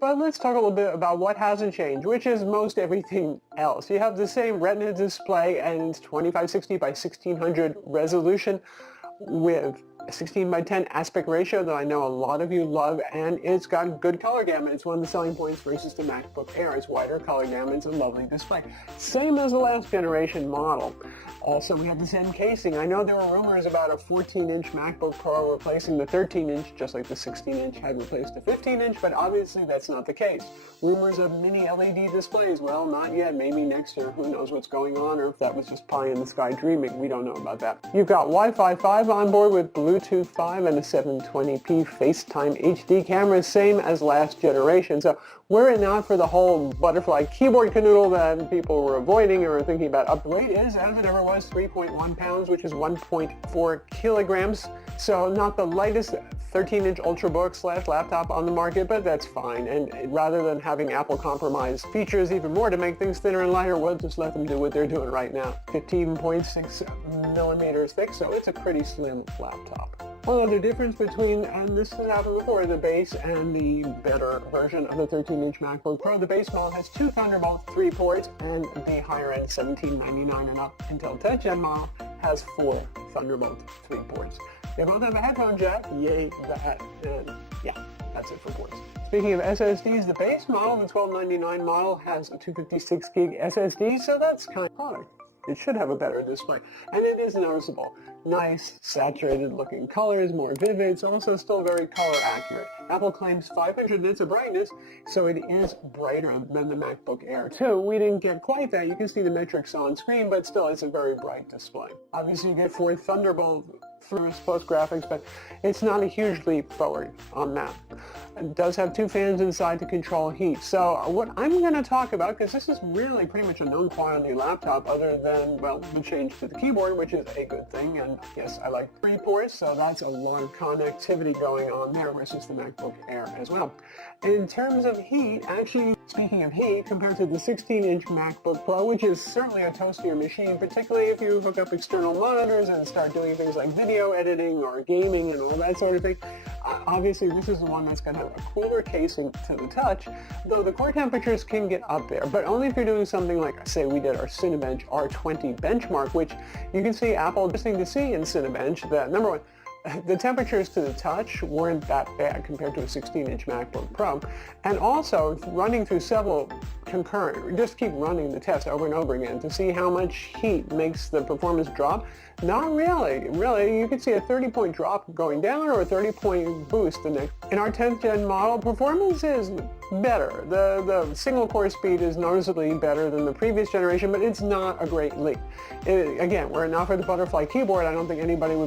But let's talk a little bit about what hasn't changed, which is most everything else. You have the same Retina display and 2560 by 1600 resolution with a 16 by 10 aspect ratio that I know a lot of you love, and it's got good color gamut. It's one of the selling points versus the MacBook Air. It's wider color gamut. It's a lovely display. Same as the last generation model. Also, we have the same casing. I know there were rumors about a 14-inch MacBook Pro replacing the 13-inch, just like the 16-inch had replaced the 15-inch, but obviously that's not the case. Rumors of mini LED displays, well, not yet. Maybe next year. Who knows what's going on, or if that was just pie in the sky dreaming. We don't know about that. You've got Wi-Fi 5 on board with Bluetooth 5 and a 720p FaceTime HD camera, same as last generation. So were it not for the whole butterfly keyboard canoodle that people were avoiding or thinking about, the weight is, as it ever was, 3.1 pounds, which is 1.4 kilograms. So not the lightest 13-inch Ultrabook / laptop on the market, but that's fine. And rather than having Apple compromise features even more to make things thinner and lighter, we'll just let them do what they're doing right now. 15.6 millimeters thick, so it's a pretty slim laptop. One other difference between, and this has happened before, the base and the better version of the 13-inch MacBook Pro. The base model has 2 Thunderbolt 3 ports, and the higher-end $1799 and up Intel 10th Gen model has 4 Thunderbolt 3 ports. They both have a headphone jack, yay that, and yeah, that's it for ports. Speaking of SSDs, the base model, the $1299 model, has a 256 gig SSD, so that's kind of hard. It should have a better display, and it is noticeable. Nice, saturated looking colors, more vivid. It's also still very color accurate. Apple claims 500 nits of brightness, so it is brighter than the MacBook Air 2. We didn't get quite that. You can see the metrics on screen, but still it's a very bright display. Obviously you get 4 Thunderbolt 3 plus graphics, but it's not a huge leap forward on that. It does have 2 fans inside to control heat. So what I'm going to talk about, because this is really pretty much a known quantity laptop other than, well, the change to the keyboard, which is a good thing, and yes, I like 3 ports, so that's a lot of connectivity going on there versus the MacBook Air as well. In terms of heat, actually, speaking of heat, compared to the 16-inch MacBook Pro, which is certainly a toastier machine, particularly if you hook up external monitors and start doing things like video editing or gaming and all that sort of thing, obviously this is the one that's going to have a cooler casing to the touch, though the core temperatures can get up there, but only if you're doing something like, say, we did our Cinebench R20 benchmark, which you can see Apple, interesting to see in Cinebench, that number one, the temperatures to the touch weren't that bad compared to a 16-inch MacBook Pro. And also, running through several concurrent, just keep running the test over and over again to see how much heat makes the performance drop. Not really. Really, you could see a 30-point drop going down or a 30-point boost the next. In our 10th gen model, performance is better. The single core speed is noticeably better than the previous generation, but it's not a great leap. Again, were it not for the butterfly keyboard, I don't think anybody would